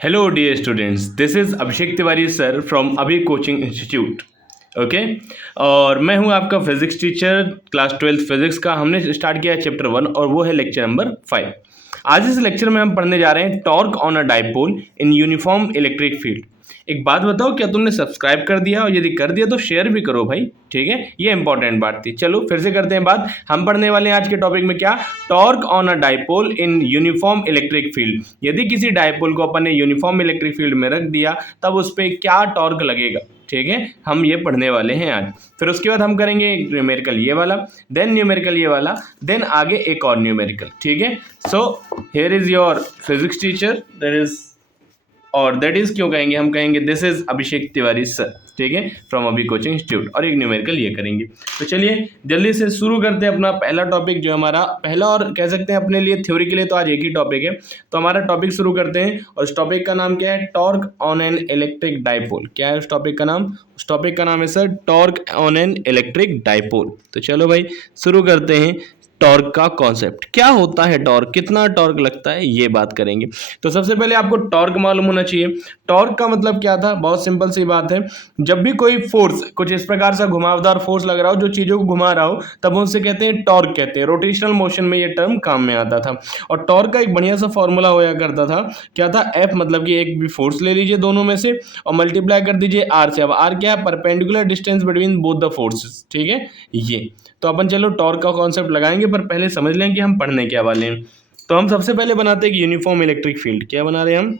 Hello, dear students. This is Abhishek Tiwari sir from अभी coaching institute. Okay, और मैं हूं आपका physics teacher class 12th physics का। हमने स्टार्ट किया है चैप्टर 1 और वो है लेक्चर नंबर 5। आज इस लेक्चर में हम पढ़ने जा रहे हैं torque on a dipole in uniform electric field. एक बात बताओ, क्या तुमने सब्सक्राइब कर दिया? और यदि कर दिया तो शेयर भी करो भाई, ठीक है, ये इंपॉर्टेंट बात थी। चलो फिर से करते हैं बात। हम पढ़ने वाले हैं आज के टॉपिक में क्या, torque on a dipole in uniform electric field. यदि किसी डाइपोल को अपन ने यूनिफॉर्म इलेक्ट्रिक फील्ड में रख दिया तब उस पर क्या टॉर्क लगेगा, ठीक है, हम ये पढ़ने वाले हैं आज। फिर उसके बाद हम करेंगे न्यूमेरिकल ये वाला, देन न्यूमेरिकल ये वाला, देन आगे एक और न्यूमेरिकल, ठीक है। So here is your physics teacher, that is, और दैट इज क्यों कहेंगे, हम कहेंगे this is Abhishek Tiwari sir, ठीक है, फ्रॉम अभी कोचिंग इंस्टीट्यूट, और एक न्यूमेरिकल ये करेंगे। तो चलिए जल्दी से शुरू करते हैं अपना पहला टॉपिक, जो हमारा पहला और कह सकते हैं अपने लिए थ्योरी के लिए तो आज एक ही टॉपिक है। तो हमारा टॉपिक शुरू करते हैं, और उस टॉपिक का नाम क्या है, torque on an electric dipole. क्या है उस टॉपिक का नाम? उस टॉपिक का नाम है sir torque on an electric dipole. तो चलो भाई शुरू करते हैं। टॉर्क का कॉन्सेप्ट क्या होता है, टॉर्क कितना टॉर्क लगता है, ये बात करेंगे। तो सबसे पहले आपको टॉर्क मालूम होना चाहिए। टॉर्क का मतलब क्या था, बहुत सिंपल सी बात है। जब भी कोई फोर्स कुछ इस प्रकार से घुमावदार फोर्स लग रहा हो जो चीजों को घुमा रहा हो, तब उनसे कहते हैं टॉर्क कहते हैं। रोटेशनल मोशन में ये टर्म काम में आता था। और टॉर्क का एक बढ़िया सा फॉर्मूला होया करता था, क्या था, एफ मतलब कि एक भी फोर्स ले लीजिए दोनों में से और मल्टीप्लाई कर दीजिए आर से। अब आर क्या है, perpendicular distance between both the forces, ठीक है ये। तो अपन चलो टॉर्क का कॉन्सेप्ट लगाएंगे, पर पहले समझ लें कि हम पढ़ने क्या वाले हैं। तो हम सबसे पहले बनाते हैं एक यूनिफॉर्म इलेक्ट्रिक फील्ड। क्या बना रहे हैं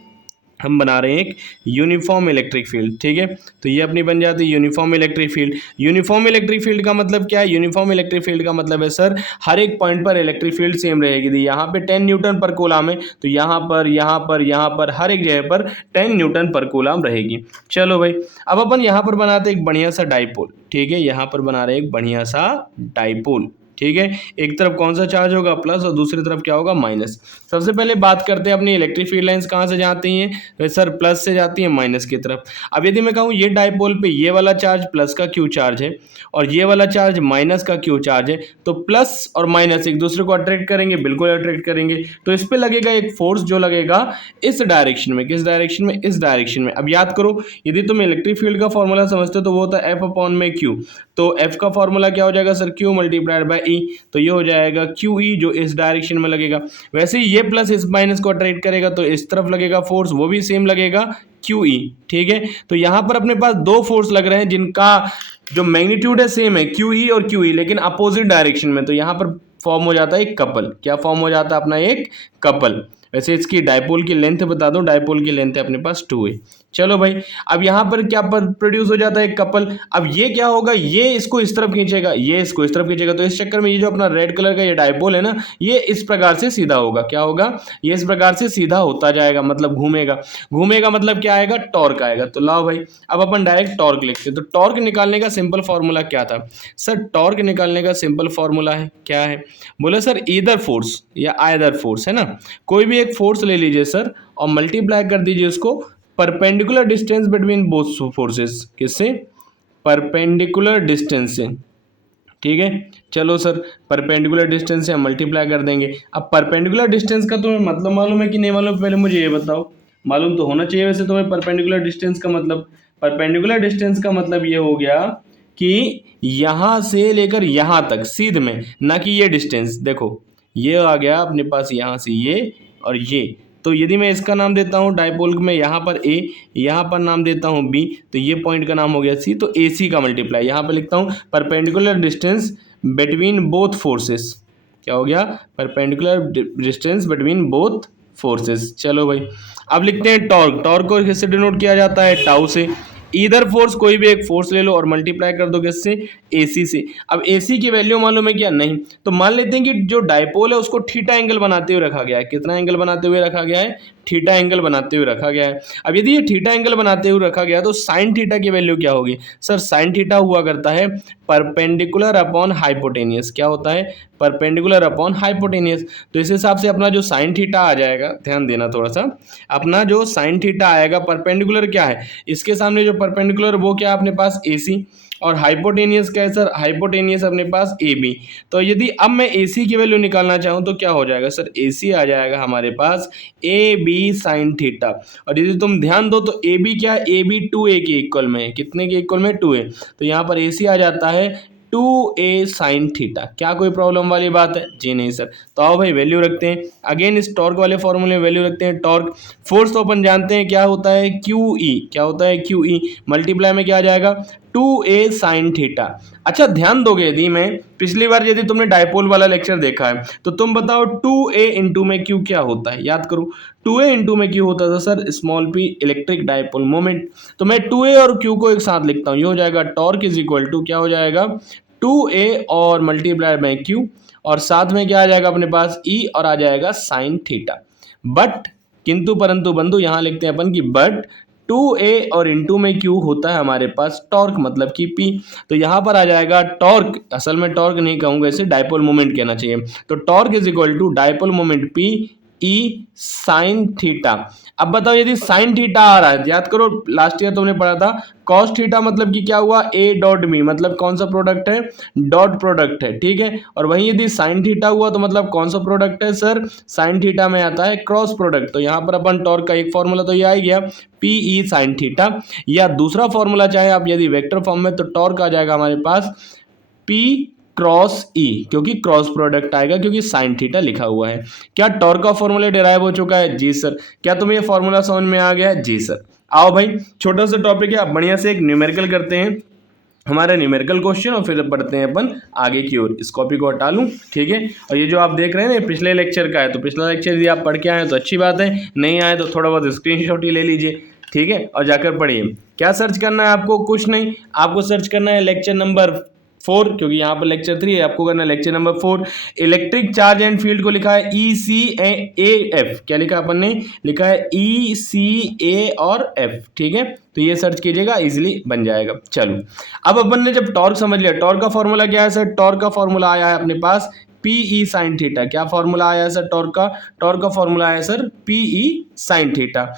हम बना रहे हैं एक यूनिफॉर्म इलेक्ट्रिक फील्ड, ठीक है। तो ये अपनी बन जाती है uniform electric field. Uniform electric field का मतलब क्या है? यूनिफॉर्म इलेक्ट्रिक फील्ड का मतलब है सर हर एक पॉइंट पर इलेक्ट्रिक फील्ड सेम रहेगी। यदि यहाँ पे 10 न्यूटन पर कूलाम है तो यहाँ पर हर एक जगह पर 10 न्यूटन पर कूलाम रहेगी। चलो भाई, अब अपन यहाँ पर बनाते हैं एक बढ़िया सा डाइपोल, ठीक है। यहाँ पर बना रहे हैं एक बढ़िया सा डाइपोल, ठीक है। एक तरफ कौन सा चार्ज होगा, प्लस, और दूसरी तरफ क्या होगा, माइनस। सबसे पहले बात करते हैं अपनी इलेक्ट्रिक फील्ड लाइंस कहाँ से जाती हैं, तो सर प्लस से जाती है माइनस की तरफ। अब यदि मैं कहूँ ये डाइपोल पे ये वाला चार्ज प्लस का क्यू चार्ज है और ये वाला चार्ज माइनस का क्यू चार्ज है, तो प्लस और माइनस एक दूसरे को अट्रैक्ट करेंगे, बिल्कुल अट्रैक्ट करेंगे। तो इस पे लगेगा एक फोर्स जो लगेगा इस डायरेक्शन में। किस डायरेक्शन में? इस डायरेक्शन में। अब याद करो, यदि तुम इलेक्ट्रिक फील्ड का फॉर्मूला समझते हो तो वो होता है एफ अपॉन में क्यू। तो एफ का फॉर्मूला क्या हो जाएगा सर, क्यू मल्टीप्लाइड बाय ई। तो ये हो जाएगा क्यू ई जो इस डायरेक्शन में लगेगा। वैसे ही ये प्लस इस माइनस को अट्रैक्ट करेगा तो इस तरफ लगेगा फोर्स, वो भी सेम लगेगा क्यू ई, ठीक है। तो यहाँ पर अपने पास दो फोर्स लग रहे हैं जिनका जो मैग्नीट्यूड है सेम है, क्यू ई और क्यू ई, लेकिन अपोजिट डायरेक्शन में। तो यहाँ पर फॉर्म हो जाता है एक कपल। क्या फॉर्म हो जाता है अपना, एक कपल। वैसे इसकी डाइपोल की लेंथ बता दो, डाइपोल की लेंथ है अपने पास 2 है। चलो भाई, अब यहाँ पर क्या पर प्रोड्यूस हो जाता है एक कपल। अब ये क्या होगा, ये इसको इस तरफ खींचेगा, ये इसको इस तरफ खींचेगा। तो इस चक्कर में ये जो अपना रेड कलर का ये डाइपोल है ना, ये इस प्रकार से सीधा होगा। क्या होगा, ये इस प्रकार से सीधा होता जाएगा, मतलब घूमेगा। घूमेगा मतलब क्या आएगा, टॉर्क आएगा। तो लाओ भाई, अब अपन डायरेक्ट टॉर्क लिखते हैं। तो टॉर्क निकालने का सिंपल फॉर्मूला क्या था सर? टॉर्क निकालने का सिंपल फॉर्मूला है, क्या है, बोले सर ईदर फोर्स या आइदर फोर्स, है ना। कोई भी एक फोर्स ले लीजिए सर और मल्टीप्लाई कर दीजिए उसको perpendicular distance between both forces. किससे? परपेंडिकुलर डिस्टेंस से, ठीक है। चलो सर, परपेंडिकुलर डिस्टेंस से हम मल्टीप्लाई कर देंगे। अब परपेंडिकुलर डिस्टेंस का तुम्हें मतलब मालूम है कि नहीं मालूम, पहले मुझे ये बताओ। मालूम तो होना चाहिए वैसे तुम्हें परपेंडिकुलर डिस्टेंस का मतलब। परपेंडिकुलर डिस्टेंस का मतलब ये हो गया कि यहाँ से लेकर यहाँ तक सीध में, ना कि ये डिस्टेंस। देखो ये आ गया अपने पास यहाँ से ये और ये। तो यदि मैं इसका नाम देता हूँ डाइपोल में, यहाँ पर ए, यहाँ पर नाम देता हूँ बी, तो ये पॉइंट का नाम हो गया सी। तो ए सी का मल्टीप्लाई यहाँ पर लिखता हूँ perpendicular distance between both forces. क्या हो गया, perpendicular distance between both forces. चलो भाई, अब लिखते हैं टॉर्क। टॉर्क को किससे डिनोट किया जाता है, टाउ से। ईदर फोर्स, कोई भी एक फोर्स ले लो और मल्टीप्लाई कर दो किससे, एसी से। अब एसी की वैल्यू मालूम है क्या, नहीं। तो मान लेते हैं कि जो डाइपोल है उसको थीटा एंगल बनाते हुए रखा गया है। कितना एंगल बनाते हुए रखा गया है, थीटा एंगल बनाते हुए रखा गया है। अब यदि ये थीटा एंगल बनाते हुए रखा गया तो साइन थीटा की वैल्यू क्या होगी सर? साइन थीटा हुआ करता है परपेंडिकुलर अपॉन हाइपोटेनियस। क्या होता है, परपेंडिकुलर अपॉन हाइपोटेनियस। तो इस हिसाब से अपना जो साइन थीटा आ जाएगा, ध्यान देना थोड़ा सा, अपना जो साइन थीटा आएगा परपेंडिकुलर क्या है, इसके सामने जो परपेंडिकुलर वो क्या है अपने पास, एसी। और हाइपोटेनियस क्या है सर, हाइपोटेनियस अपने पास ए बी। तो यदि अब मैं ए सी की वैल्यू निकालना चाहूँ तो क्या हो जाएगा सर, ए सी आ जाएगा हमारे पास ए बी साइन थीटा। और यदि तुम ध्यान दो तो ए बी क्या है, ए बी 2a के इक्वल में है, कितने के इक्वल में, 2a। तो यहाँ पर ए सी आ जाता है 2a साइन थीटा। क्या कोई प्रॉब्लम वाली बात है, जी नहीं सर। तो आओ भाई वैल्यू रखते हैं, अगेन इस टॉर्क वाले फॉर्मूले में वैल्यू रखते हैं। टॉर्क फोर्स तो अपन जानते हैं क्या होता है, क्यू ई, क्या होता है क्यू ई, मल्टीप्लाई में क्या आ जाएगा 2a साइन थीटा। अच्छा ध्यान दोगे, यदि मैं पिछली बार यदि तुमने डायपोल वाला लेक्चर देखा है तो तुम बताओ 2a इंटू में क्यू क्या होता है, याद करो 2a इंटू में क्यू होता था sir small p electric dipole moment. तो मैं 2a और q को एक साथ लिखता हूँ, ये हो जाएगा टॉर्क इज इक्वल टू क्या हो जाएगा 2a और मल्टीप्लाई बाय q, और साथ में क्या आ जाएगा अपने पास e और आ जाएगा साइन थीटा। बट किंतु परंतु बंधु यहाँ लिखते हैं अपन की बट 2a और इंटू में q होता है हमारे पास टॉर्क मतलब कि p। तो यहाँ पर आ जाएगा टॉर्क, असल में टॉर्क नहीं कहूँगा इसे, डायपोल मोमेंट कहना चाहिए। तो torque is equal to dipole moment p E sine theta. अब बताओ यदि साइन थीटा आ रहा है, याद करो लास्ट ईयर तुमने पढ़ा था कॉस थीटा मतलब कि क्या हुआ ए डॉट बी, मतलब कौन सा प्रोडक्ट है, डॉट प्रोडक्ट है, ठीक है। और वहीं यदि साइन थीटा हुआ तो मतलब कौन सा प्रोडक्ट है सर, साइन थीटा में आता है क्रॉस प्रोडक्ट। तो यहाँ पर अपन टॉर्क का एक फॉर्मूला तो ये आ गया पी ई साइन थीटा, या दूसरा फॉर्मूला चाहे आप यदि वेक्टर फॉर्म में तो टॉर्क आ जाएगा हमारे पास पी क्रॉस ई, क्योंकि क्रॉस प्रोडक्ट आएगा क्योंकि साइन थीटा लिखा हुआ है। क्या टॉर्क का फॉर्मूला डिराइव हो चुका है, जी सर। क्या तुम्हें ये फॉर्मूला समझ में आ गया है, जी सर। आओ भाई छोटा सा टॉपिक है, अब बढ़िया से एक न्यूमेरिकल करते हैं, हमारा न्यूमेरिकल क्वेश्चन, और फिर बढ़ते हैं अपन आगे की ओर। इस कॉपी को हटा लूँ, ठीक है। और ये जो आप देख रहे हैं ना पिछले लेक्चर का है, तो पिछला लेक्चर यदि आप पढ़ के आए तो अच्छी बात है, नहीं आए तो थोड़ा बहुत स्क्रीनशॉट ही ले लीजिए, ठीक है, और जाकर पढ़िए। क्या सर्च करना है आपको, कुछ नहीं, आपको सर्च करना है लेक्चर नंबर 4, क्योंकि यहाँ पर लेक्चर 3 है, आपको करना है lecture number 4। Electric charge and field को लिखा है ECAF, क्या लिखा अपन ने, लिखा है ECA और F, ठीक है। तो ये सर्च कीजिएगा, इजीली बन जाएगा। चलो अब अपन ने जब टॉर्क समझ लिया, टॉर्क का फॉर्मूला क्या है सर, टॉर्क का फॉर्मूला आया है अपने पास PE साइन थीटा। क्या फॉर्मूला आया है सर टॉर्क का, टॉर्क का फॉर्मूला आया है सर PE साइन थीटा।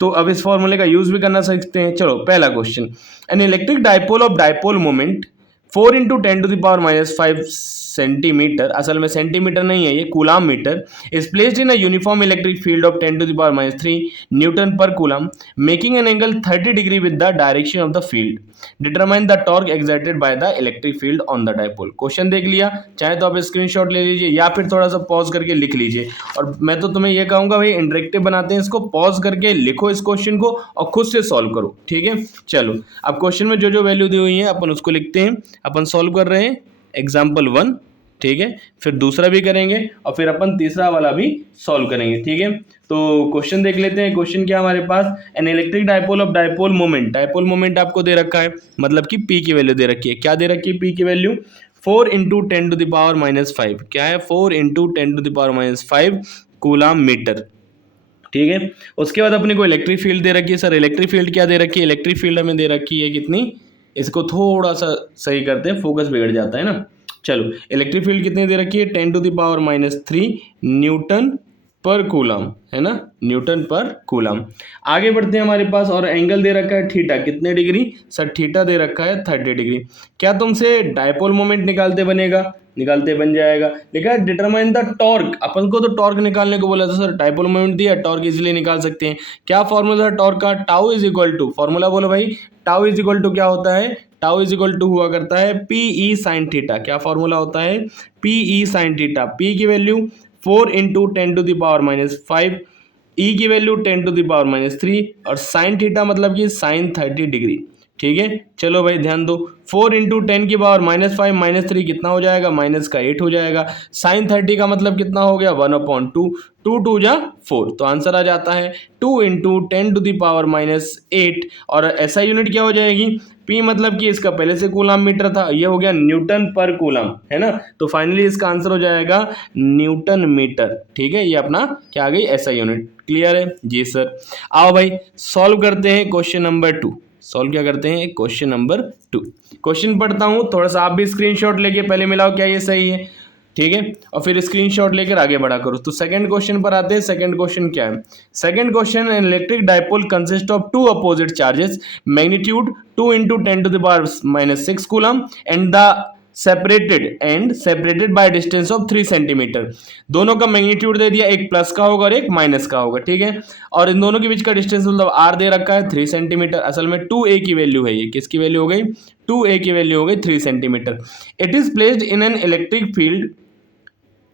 तो अब इस फॉर्मूले का यूज भी करना सकते हैं। चलो पहला question, an electric dipole of dipole moment 4 into 10⁻⁵ centimetre, असल में सेंटीमीटर नहीं है ये, coulomb metre, is placed in a uniform electric field of 10⁻³ newton per coulomb, making an angle 30 degree with the direction of the field, determine the torque excited by the electric field on the dipole. Question देख लिया, चाहे तो आप screenshot ले लीजिए या फिर थोड़ा सा पॉज करके लिख लीजिए। और मैं तो तुम्हें ये कहूंगा भाई इंटरेक्टिव बनाते हैं इसको, पॉज करके लिखो इस क्वेश्चन को और खुद से सॉल्व करो, ठीक है। चलो अब क्वेश्चन में जो जो वैल्यू दी हुई है अपन उसको लिखते हैं। अपन सॉल्व कर रहे हैं एग्जाम्पल 1, ठीक है, फिर दूसरा भी करेंगे और फिर अपन तीसरा वाला भी सॉल्व करेंगे, ठीक है। तो क्वेश्चन देख लेते हैं। क्वेश्चन क्या हमारे पास, an electric dipole of dipole moment, dipole moment आपको दे रखा है, मतलब कि P की वैल्यू दे रखी है। क्या दे रखी है P की वैल्यू, 4 इंटू 10⁻⁵, क्या है 4 इंटू 10⁻⁵ कूलाम मीटर, ठीक है। उसके बाद अपने को इलेक्ट्रिक फील्ड दे रखी है। सर इलेक्ट्रिक फील्ड क्या दे रखी है, इलेक्ट्रिक फील्ड हमें दे रखी है कितनी, इसको थोड़ा सा सही करते हैं, फोकस बिगड़ जाता है ना। चलो इलेक्ट्रिक फील्ड कितनी दे रखी है, 10⁻³ न्यूटन पर कूलाम, है ना, न्यूटन पर कूलाम। आगे बढ़ते हैं हमारे पास, और एंगल दे रखा है थीटा, कितने डिग्री सर, थीटा दे रखा है 30 डिग्री। क्या तुमसे डायपोल मोमेंट निकालते बनेगा, निकालते बन जाएगा। लिखा है डिटरमाइन द टॉर्क, अपन को तो टॉर्क निकालने को बोला था सर, डायपोल मोमेंट दिया, टॉर्क इजीली निकाल सकते हैं। क्या फॉर्मूला है टॉर्क का, tau is equal to, formula बोलो भाई, टाउ इज इक्वल टू क्या होता है, टाउ इज इक्वल टू हुआ करता है PE साइन थीटा। क्या फॉर्मूला होता है PE साइन थीटा, P की वैल्यू 4 इंटू 10⁻⁵, E की वैल्यू 10⁻³ और साइन थीटा मतलब कि साइन 30 डिग्री, ठीक है। चलो भाई ध्यान दो, 4 इंटू 10⁻⁵ -3 कितना हो जाएगा, माइनस का 8 हो जाएगा। साइन 30 का मतलब कितना हो गया 1/2, 2 2 जा 4, तो आंसर आ जाता है 2 इंटू 10⁻⁸। और ऐसा यूनिट क्या हो जाएगी, P मतलब कि इसका पहले से कूलाम मीटर था, ये हो गया न्यूटन पर कूलाम, है ना। तो फाइनली इसका आंसर हो जाएगा न्यूटन मीटर, ठीक है। ये अपना क्या आ गई ऐसा यूनिट, क्लियर है जी सर। आओ भाई सॉल्व करते हैं क्वेश्चन नंबर 2, सॉल्व क्या करते हैं क्वेश्चन नंबर 2। क्वेश्चन पढ़ता हूँ, थोड़ा सा आप भी स्क्रीनशॉट लेके पहले मिलाओ क्या ये सही है, ठीक है, और फिर स्क्रीनशॉट लेकर आगे बढ़ा करो। तो सेकंड क्वेश्चन पर आते हैं। सेकंड क्वेश्चन क्या है? Second question, an electric dipole consist of two opposite charges, magnitude 2 × 10⁻⁻6 coulomb and the separated by distance of 3 centimetre. दोनों का मैग्नीट्यूड दे दिया, एक प्लस का होगा और एक माइनस का होगा, ठीक है, और इन दोनों के बीच का डिस्टेंस मतलब आर दे रखा है 3 सेंटीमीटर। असल में 2a की वैल्यू है, ये किसकी वैल्यू हो गई? 2a की वैल्यू हो गई 3 centimetre. It is placed in an electric field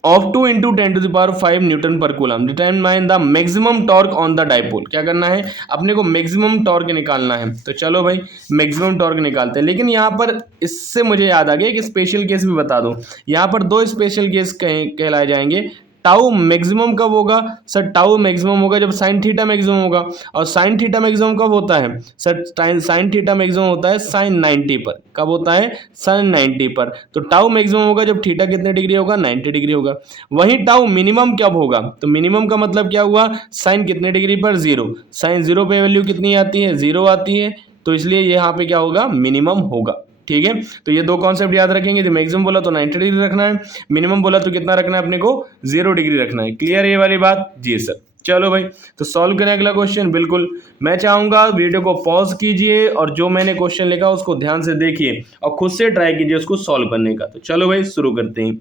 of 2 × 10⁵ newton per coulomb. Determine the maximum torque on the dipole. क्या करना है? अपने को मैक्सिमम टॉर्क निकालना है। तो चलो भाई मैक्सिमम टॉर्क निकालते हैं। लेकिन यहाँ पर इससे मुझे याद आ गया कि स्पेशल केस भी बता दूं। यहाँ पर दो स्पेशल केस कहलाए जाएंगे। टाउ मैक्सिमम कब होगा सर? टाउ मैक्सिमम होगा जब साइन थीटा मैक्सिमम होगा। और साइन थीटा मैक्सिमम कब होता है सर? साइन थीटा मैक्सिमम होता है साइन 90 पर। कब होता है? साइन 90 पर। तो टाउ मैक्सिमम होगा जब थीटा कितने डिग्री होगा? 90 डिग्री होगा। वहीं टाउ मिनिमम कब होगा? तो मिनिमम का मतलब क्या हुआ? साइन कितने डिग्री पर? 0। साइन 0 पे वैल्यू कितनी आती है? 0 आती है। तो इसलिए यहाँ पे क्या होगा? मिनिमम होगा, ठीक है। तो ये दो कॉन्सेप्ट याद रखेंगे। जो मैक्सिमम बोला तो 90 डिग्री रखना है, मिनिमम बोला तो कितना रखना है अपने को? 0 डिग्री रखना है। क्लियर ये वाली बात? जी सर। चलो भाई, तो सॉल्व करें अगला क्वेश्चन। बिल्कुल, मैं चाहूंगा वीडियो को पॉज कीजिए और जो मैंने क्वेश्चन लिखा उसको ध्यान से देखिए और खुद से ट्राई कीजिए उसको सॉल्व करने का। तो चलो भाई शुरू करते हैं।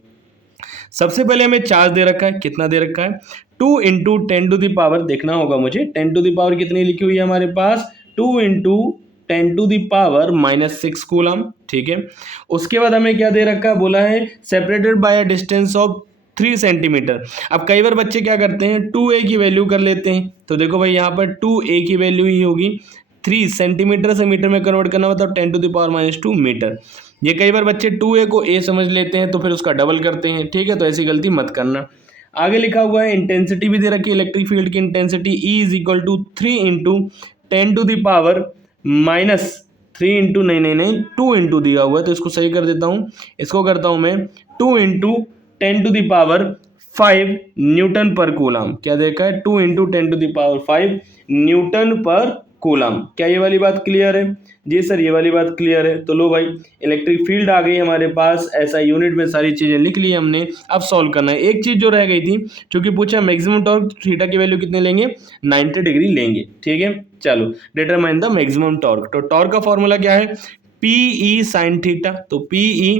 सबसे पहले हमें चार्ज दे रखा है। कितना दे रखा है? 2 × 10⁻, देखना होगा मुझे 10⁻ कितनी लिखी हुई है हमारे पास? 2 × 10⁻⁻6 कूलम, ठीक है। उसके बाद हमें क्या दे रखा है? बोला है separated by a distance of 3 centimetre. अब कई बार बच्चे क्या करते हैं? 2a की वैल्यू कर लेते हैं। तो देखो भाई यहाँ पर 2a की वैल्यू ही होगी 3 सेंटीमीटर से मीटर में कन्वर्ट करना मतलब 10⁻⁻2 मीटर। ये कई बार बच्चे 2a को a समझ लेते हैं तो फिर उसका डबल करते हैं, ठीक है। तो ऐसी गलती मत करना। आगे लिखा हुआ है इंटेंसिटी भी दे रखी है। इलेक्ट्रिक फील्ड की इंटेंसिटी E = 3 × 10⁻³ नहीं 2 इंटू दिया हुआ है तो इसको सही कर देता हूँ। इसको करता हूँ मैं 2 × 10⁵ न्यूटन पर कूलम। क्या देखा है? 2 × 10⁵ न्यूटन पर कूलम। क्या ये वाली बात क्लियर है? जी सर ये वाली बात क्लियर है। तो लो भाई इलेक्ट्रिक फील्ड आ गई हमारे पास। ऐसा यूनिट में सारी चीज़ें लिख ली हमने। अब सॉल्व करना है। एक चीज़ जो रह गई थी, क्योंकि पूछा मैक्सिमम टॉर्क थीटा की वैल्यू कितने लेंगे? 90 डिग्री लेंगे, ठीक है। चलो डिटरमाइन द मैक्सिमम टॉर्क। तो टॉर्क का फॉर्मूला क्या है? PE sin theta. तो PE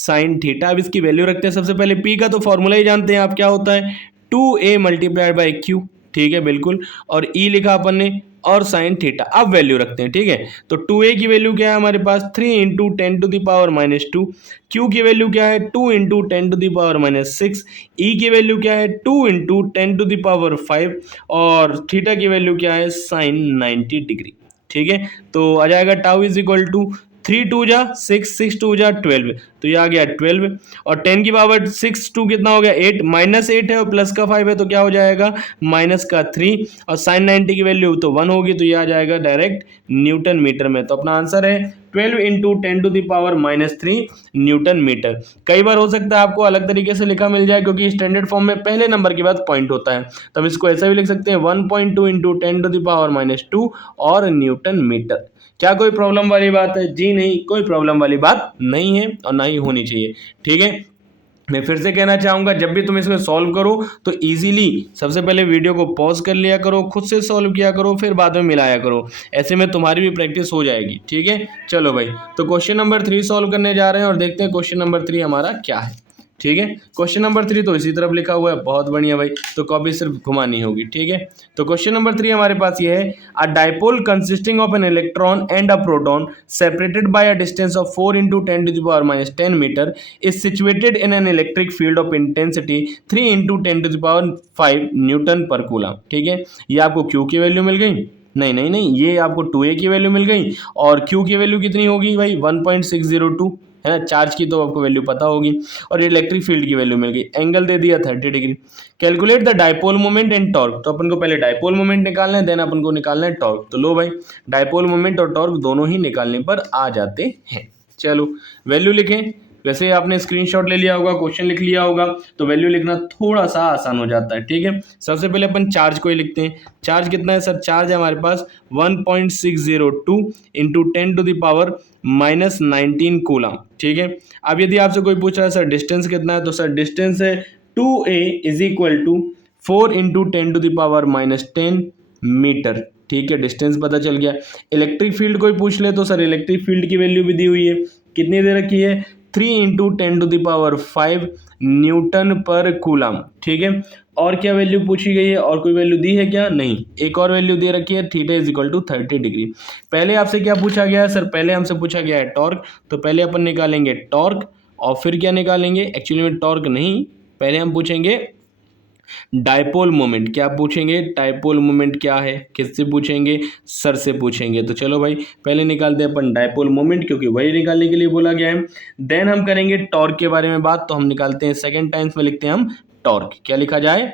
sin थीटा। अब इसकी वैल्यू रखते हैं। सबसे पहले P का तो फॉर्मूला ही जानते हैं आप, क्या होता है? 2a × Q, ठीक है बिल्कुल। और E लिखा अपन ने और साइन थीटा। अब वैल्यू रखते हैं, ठीक है। तो 2a की वैल्यू क्या है हमारे पास? 3 × 10⁻²। Q की वैल्यू क्या है? 2 × 10⁻⁻6। E की वैल्यू क्या है? 2 × 10⁵ और थीटा की वैल्यू क्या है? साइन 90 डिग्री, ठीक है। तो आ जाएगा टाउ = 3 2 जा 6, 6 2 जा 12। तो ये आ गया 12 और 10⁻6 2 कितना हो गया? 8। -8 है और प्लस का 5 है तो क्या हो जाएगा? -3 और साइन 90 की वैल्यू तो 1 होगी तो ये आ जाएगा डायरेक्ट न्यूटन मीटर में। तो अपना आंसर है 12 × 10⁻³ न्यूटन मीटर। कई बार हो सकता है आपको अलग तरीके से लिखा मिल जाए क्योंकि स्टैंडर्ड फॉर्म में पहले नंबर के बाद पॉइंट होता है। तब इसको ऐसा भी लिख सकते हैं 1.2 × 10⁻² और न्यूटन मीटर। क्या कोई प्रॉब्लम वाली बात है? जी नहीं, कोई प्रॉब्लम वाली बात नहीं है और ना ही होनी चाहिए, ठीक है। मैं फिर से कहना चाहूँगा जब भी तुम इसमें सॉल्व करो तो इजीली सबसे पहले वीडियो को पॉज कर लिया करो, खुद से सॉल्व किया करो, फिर बाद में मिलाया करो। ऐसे में तुम्हारी भी प्रैक्टिस हो जाएगी, ठीक है। चलो भाई, तो क्वेश्चन नंबर 3 सॉल्व करने जा रहे हैं और देखते हैं क्वेश्चन नंबर 3 हमारा क्या है, ठीक है। क्वेश्चन नंबर 3 तो इसी तरफ लिखा हुआ है, बहुत बढ़िया भाई। तो कॉपी सिर्फ घुमानी होगी, ठीक है। तो क्वेश्चन नंबर 3 हमारे पास ये है, a dipole consisting of an electron and a proton separated by a distance of 4 × 10⁻10 metre is situated in an electric field of intensity 3 × 10⁵ newton per coulomb, ठीक है। ये आपको Q की वैल्यू मिल गई। नहीं, ये आपको 2a की वैल्यू मिल गई और Q की वैल्यू कितनी होगी भाई? 1.602 है ना। चार्ज की तो आपको वैल्यू पता होगी और इलेक्ट्रिक फील्ड की वैल्यू मिल गई। एंगल दे दिया 30 degree. Calculate the dipole moment and torque. तो अपन को पहले डाइपोल मोमेंट निकालना है, देन अपन को निकालना है टॉर्क। तो लो भाई डाइपोल मोमेंट और टॉर्क दोनों ही निकालने पर आ जाते हैं। चलो वैल्यू लिखें। वैसे ही आपने स्क्रीनशॉट ले लिया होगा, क्वेश्चन लिख लिया होगा, तो वैल्यू लिखना थोड़ा सा आसान हो जाता है। ठीक है, सबसे पहले अपन चार्ज को ही लिखते हैं। चार्ज कितना है सर? चार्ज है हमारे पास 1.602 इंटू 10⁻⁻19 कूलम। ठीक है, अब यदि आपसे कोई पूछ रहा है सर डिस्टेंस कितना है, तो सर डिस्टेंस है 2a is equal to 4 into 10⁻10 metre. ठीक है, डिस्टेंस पता चल गया। इलेक्ट्रिक फील्ड कोई पूछ ले तो सर इलेक्ट्रिक फील्ड की वैल्यू भी दी हुई है, कितनी दे रखी है? 3 इंटू 10⁵ न्यूटन पर कूलम। ठीक है, और क्या वैल्यू पूछी गई है? और कोई वैल्यू दी है क्या? नहीं, एक और वैल्यू दे रखी है, theta is equal to 30 degree. पहले आपसे क्या पूछा गया है सर? पहले हमसे पूछा गया है टॉर्क, तो पहले अपन निकालेंगे टॉर्क और फिर क्या निकालेंगे? एक्चुअली में टॉर्क नहीं, पहले हम पूछेंगे डायपोल मोमेंट। क्या पूछेंगे? डायपोल मोमेंट क्या है? किससे पूछेंगे? सर से पूछेंगे। तो चलो भाई पहले निकालते हैं अपन डायपोल मोमेंट, क्योंकि वही निकालने के लिए बोला गया है। देन हम करेंगे टॉर्क के बारे में बात, तो हम निकालते हैं सेकेंड टाइम्स में लिखते हैं हम टॉर्क। क्या लिखा जाए?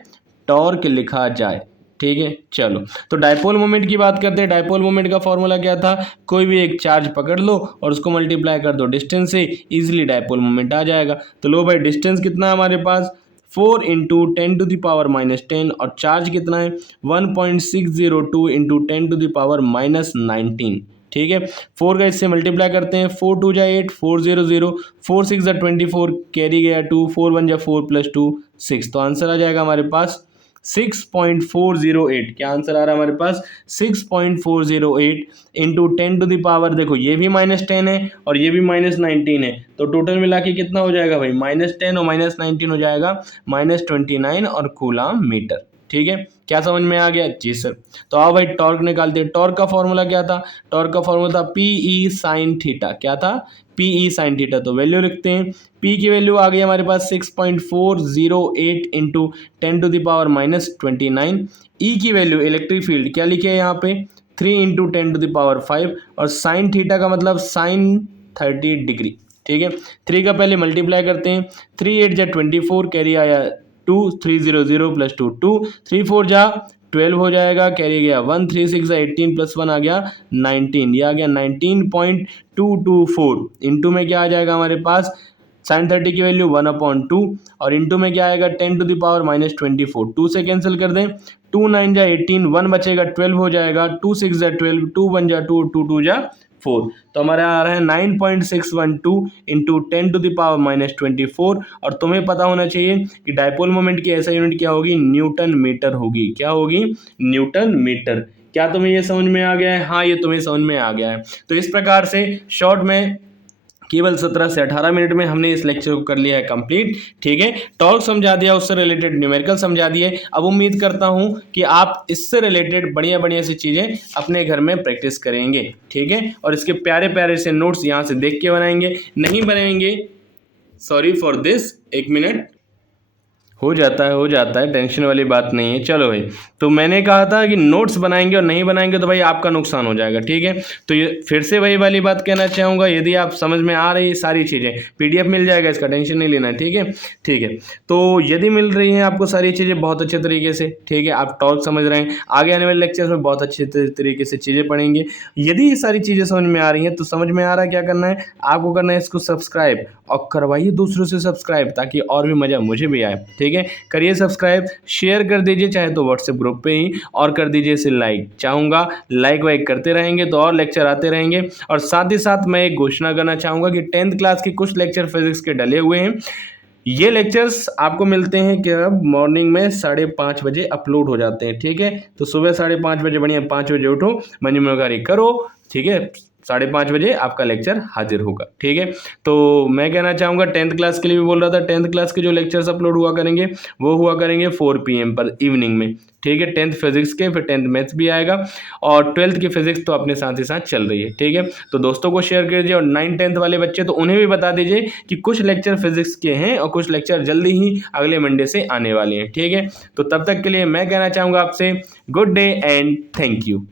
टॉर्क लिखा जाए। ठीक है, चलो तो डायपोल मोमेंट की बात करते हैं। डायपोल मोमेंट का फॉर्मूला क्या था? कोई भी एक चार्ज पकड़ लो और उसको मल्टीप्लाई कर दो डिस्टेंस से, इजीली डायपोल मोमेंट आ जाएगा। तो लो भाई डिस्टेंस कितना है हमारे पास? 4 इंटू 10⁻10 और चार्ज कितना है? 1.602 इंटू 10⁻19। ठीक है, 4 का इससे मल्टीप्लाई करते हैं, 4 2 जा 8, 4 0 0, 4 6 जा 24, कैरी गया 2, 4 1 जा 4 प्लस 2 6। तो आंसर आ जाएगा हमारे पास 6.408। क्या आंसर आ रहा है हमारे पास? 6.408 इंटू 10⁻, देखो ये भी -10 है और ये भी -19 है, तो टोटल मिला के कितना हो जाएगा भाई? -10 और -19 हो जाएगा -29 और कूलम मीटर। ठीक है, क्या समझ में आ गया? जी सर। तो आओ भाई टॉर्क निकालते हैं। टॉर्क का फॉर्मूला क्या था? टॉर्क का फॉर्मूला था PE sin थीटा। क्या था? PE sin theta. तो वैल्यू लिखते हैं, P की वैल्यू आ गई हमारे पास 6.408 इंटू 10⁻29। E की वैल्यू इलेक्ट्रिक फील्ड क्या लिखे है यहाँ पे? 3 इंटू 10⁵ और साइन थीटा का मतलब साइन 30 डिग्री। ठीक है, 3 का पहले मल्टीप्लाई करते हैं, 3 8 जा 24, कैरी आया 2, 3 0 0 प्लस 2 2, 3 4 जा 12 हो जाएगा, कैरी गया 1, 3 6 जा 18 प्लस 1 आ गया 19, ये आ गया 19.224। इंटू में क्या आ जाएगा हमारे पास? साइन 30 की वैल्यू 1/2 और इंटू में क्या आएगा? 10⁻24। 2 से कैंसिल कर दें, 2 9 जा 18, 1 बचेगा 12 हो जाएगा, 2 6 जा 12, 2 1 जा 2, 2 2 जा 4। तो हमारा आ रहा है 9.612 इंटू 10⁻24। और तुम्हें पता होना चाहिए कि डायपोल मोमेंट की ऐसा यूनिट क्या होगी? न्यूटन मीटर होगी। क्या होगी? Newton metre. क्या तुम्हें ये समझ में आ गया है? हाँ, ये तुम्हें समझ में आ गया है। तो इस प्रकार से शॉर्ट में केवल 17 से 18 मिनट में हमने इस लेक्चर को कर लिया है कंप्लीट। ठीक है, टॉर्क समझा दिया, उससे रिलेटेड न्यूमेरिकल समझा दिए। अब उम्मीद करता हूं कि आप इससे रिलेटेड बढ़िया बढ़िया सी चीज़ें अपने घर में प्रैक्टिस करेंगे। ठीक है, और इसके प्यारे प्यारे से नोट्स यहाँ से देख के बनाएंगे। नहीं बनाएंगे, सॉरी फॉर दिस, एक मिनट, हो जाता है, टेंशन वाली बात नहीं है। चलो भाई, तो मैंने कहा था कि नोट्स बनाएंगे और नहीं बनाएंगे तो भाई आपका नुकसान हो जाएगा। ठीक है, तो ये फिर से वही वाली बात कहना चाहूँगा, यदि आप समझ में आ रही है सारी चीज़ें, PDF मिल जाएगा, इसका टेंशन नहीं लेना है। ठीक है, ठीक है, तो यदि मिल रही हैं आपको सारी चीज़ें बहुत अच्छे तरीके से, ठीक है, आप टॉर्क समझ रहे हैं, आगे आने वाले लेक्चर्स में बहुत अच्छे तरीके से चीज़ें पढ़ेंगे। यदि ये सारी चीज़ें समझ में आ रही हैं तो समझ में आ रहा है क्या करना है आपको? करना है इसको सब्सक्राइब और करवाइए दूसरों से सब्सक्राइब, ताकि और भी मज़ा मुझे भी आए। ठीक है, करिए सब्सक्राइब, शेयर कर दीजिए चाहे तो व्हाट्सएप ग्रुप पे ही, और कर दीजिए इसे लाइक। चाहूँगा लाइक वाइक करते रहेंगे तो और लेक्चर आते रहेंगे। और साथ ही साथ मैं एक घोषणा करना चाहूँगा कि 10th क्लास के कुछ लेक्चर फिजिक्स के डले हुए हैं। ये लेक्चर्स आपको मिलते हैं कि अब मॉर्निंग में 5:30 बजे अपलोड हो जाते हैं। ठीक है, तो सुबह 5:30 बजे बढ़िया 5 बजे उठो, मंजूमगारी करो। ठीक है, 5:30 बजे आपका लेक्चर हाजिर होगा। ठीक है, तो मैं कहना चाहूँगा 10th क्लास के लिए भी बोल रहा था, 10th क्लास के जो लेक्चर्स अपलोड हुआ करेंगे वो हुआ करेंगे 4 PM पर इवनिंग में। ठीक है, 10th फिजिक्स के, फिर 10th मैथ्स भी आएगा, और 12th की फिजिक्स तो अपने साथ ही साथ चल रही है। ठीक है, तो दोस्तों को शेयर कीजिए, और 9th 10th वाले बच्चे तो उन्हें भी बता दीजिए कि कुछ लेक्चर फिजिक्स के हैं और कुछ लेक्चर जल्दी ही अगले मंडे से आने वाले हैं। ठीक है, तो तब तक के लिए मैं कहना चाहूँगा आपसे good day and thank you.